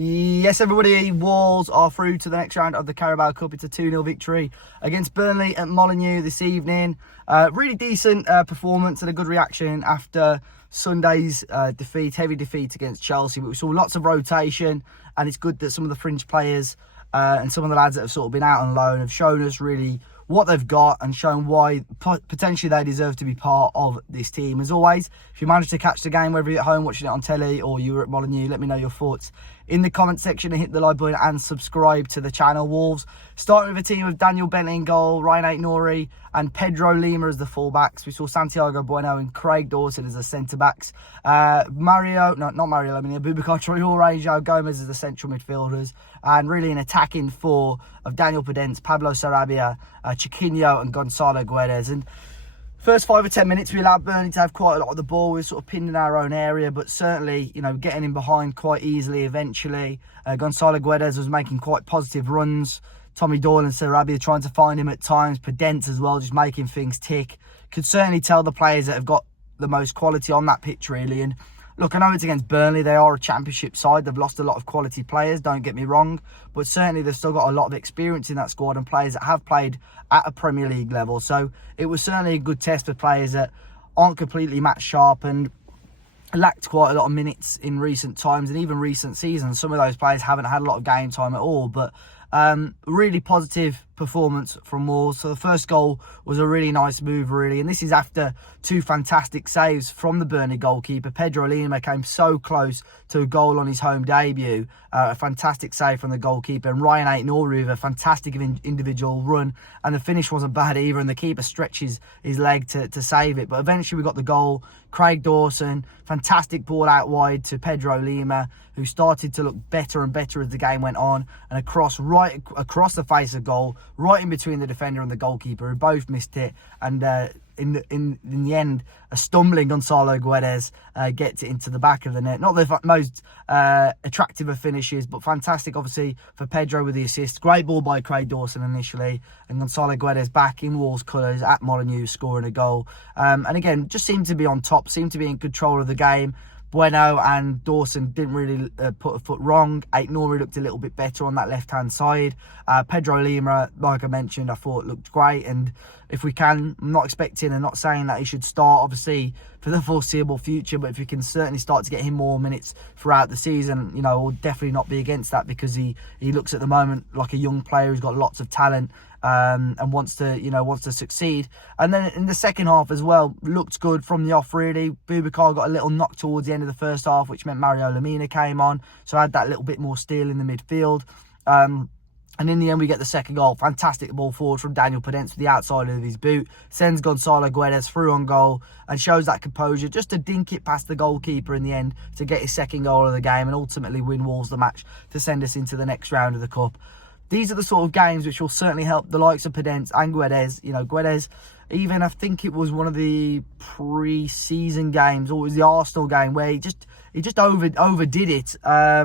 Yes, everybody, Wolves are through to the next round of the Carabao Cup. It's a 2-0 victory against Burnley at Molineux this evening. Really decent performance and a good reaction after Sunday's heavy defeat against Chelsea. But we saw lots of rotation, and it's good that some of the fringe players and some of the lads that have sort of been out on loan have shown us really what they've got and shown why potentially they deserve to be part of this team. As always, if you managed to catch the game, whether you're at home watching it on telly or you were at Molineux, let me know your thoughts in the comment section and hit the like button and subscribe to the channel. Wolves starting with a team of Daniel Bentley in goal, Ryan Aït-Nouri and Pedro Lima as the fullbacks. We saw Santiago Bueno and Craig Dawson as the centre-backs. Not Mario Lemina, Boubacar Traoré, João Gomez as the central midfielders. And really an attacking four of Daniel Podence, Pablo Sarabia, Chiquinho and Gonzalo Guedes. And first 5 or 10 minutes, we allowed Burnley to have quite a lot of the ball. We were sort of pinned in our own area, but certainly, getting in behind quite easily eventually. Gonzalo Guedes was making quite positive runs. Tommy Doyle and Sarabia trying to find him at times. Podence as well, just making things tick. Could certainly tell the players that have got the most quality on that pitch, really. And look, I know it's against Burnley. They are a championship side. They've lost a lot of quality players, don't get me wrong. But certainly they've still got a lot of experience in that squad and players that have played at a Premier League level. So it was certainly a good test for players that aren't completely match sharp and lacked quite a lot of minutes in recent times and even recent seasons. Some of those players haven't had a lot of game time at all. But really positive performance from Wolves. So the first goal was a really nice move, really, and this is after two fantastic saves from the Burnley goalkeeper. Pedro Lima came so close to a goal on his home debut. A fantastic save from the goalkeeper, and Ryan Aït-Nouri with a fantastic individual run, and the finish wasn't bad either, and the keeper stretches his leg to save it. But eventually we got the goal. Craig Dawson, fantastic ball out wide to Pedro Lima, who started to look better and better as the game went on, and right across the face of goal, right in between the defender and the goalkeeper, who both missed it. And in the end, a stumbling Gonzalo Guedes gets it into the back of the net. Not the most attractive of finishes, but fantastic, obviously, for Pedro with the assist. Great ball by Craig Dawson initially, and Gonzalo Guedes back in Wolves colours at Molineux scoring a goal. And again, just seemed to be on top, seemed to be in control of the game. Bueno and Dawson didn't really put a foot wrong. Aït-Nouri looked a little bit better on that left-hand side. Pedro Lima, like I mentioned, I thought looked great. And if we can, I'm not expecting and not saying that he should start, obviously, for the foreseeable future. But if we can certainly start to get him more minutes throughout the season, we'll definitely not be against that, because he looks at the moment like a young player who's got lots of talent. And wants to succeed. And then in the second half as well, looked good from the off, really. Boubacar got a little knock towards the end of the first half, which meant Mario Lemina came on, so I had that little bit more steel in the midfield. And in the end, we get the second goal. Fantastic ball forward from Daniel Podence with the outside of his boot. Sends Gonzalo Guedes through on goal and shows that composure just to dink it past the goalkeeper in the end to get his second goal of the game and ultimately win Wolves the match to send us into the next round of the Cup. These are the sort of games which will certainly help the likes of Podence and Guedes. Guedes, even I think it was one of the pre-season games, or it was the Arsenal game, where he just overdid it. I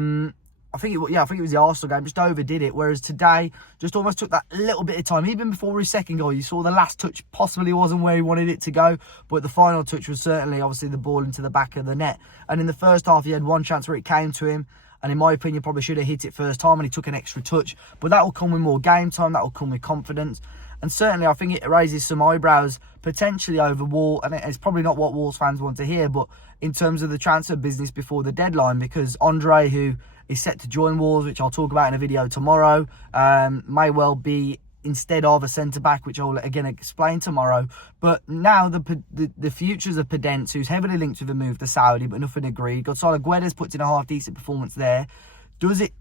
think it was the Arsenal game, just overdid it. Whereas today, just almost took that little bit of time. Even before his second goal, you saw the last touch possibly wasn't where he wanted it to go, but the final touch was certainly, obviously, the ball into the back of the net. And in the first half, he had one chance where it came to him, and in my opinion, probably should have hit it first time, and he took an extra touch. But that will come with more game time. That will come with confidence. And certainly, I think it raises some eyebrows, potentially over Wolves. And it's probably not what Wolves fans want to hear, but in terms of the transfer business before the deadline, because Andre, who is set to join Wolves, which I'll talk about in a video tomorrow, may well be instead of a centre-back, which I'll again explain tomorrow. But now the futures of Podence, who's heavily linked with a move to Saudi, but nothing agreed. Gonzalo Guedes puts in a half-decent performance there. Does it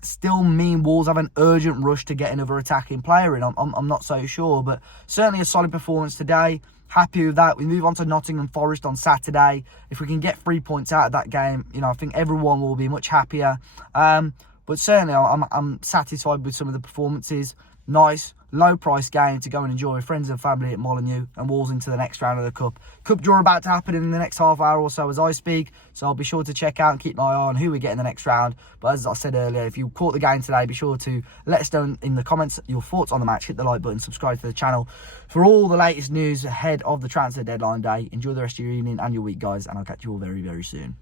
still mean Wolves have an urgent rush to get another attacking player in? I'm not so sure, but certainly a solid performance today. Happy with that. We move on to Nottingham Forest on Saturday. If we can get 3 points out of that game, I think everyone will be much happier. But certainly, I'm satisfied with some of the performances. Nice, low-price game to go and enjoy with friends and family at Molineux, and Wolves into the next round of the Cup. Cup draw about to happen in the next half hour or so as I speak, so I'll be sure to check out and keep my eye on who we get in the next round. But as I said earlier, if you caught the game today, be sure to let us know in the comments your thoughts on the match. Hit the like button, subscribe to the channel for all the latest news ahead of the transfer deadline day. Enjoy the rest of your evening and your week, guys, and I'll catch you all very, very soon.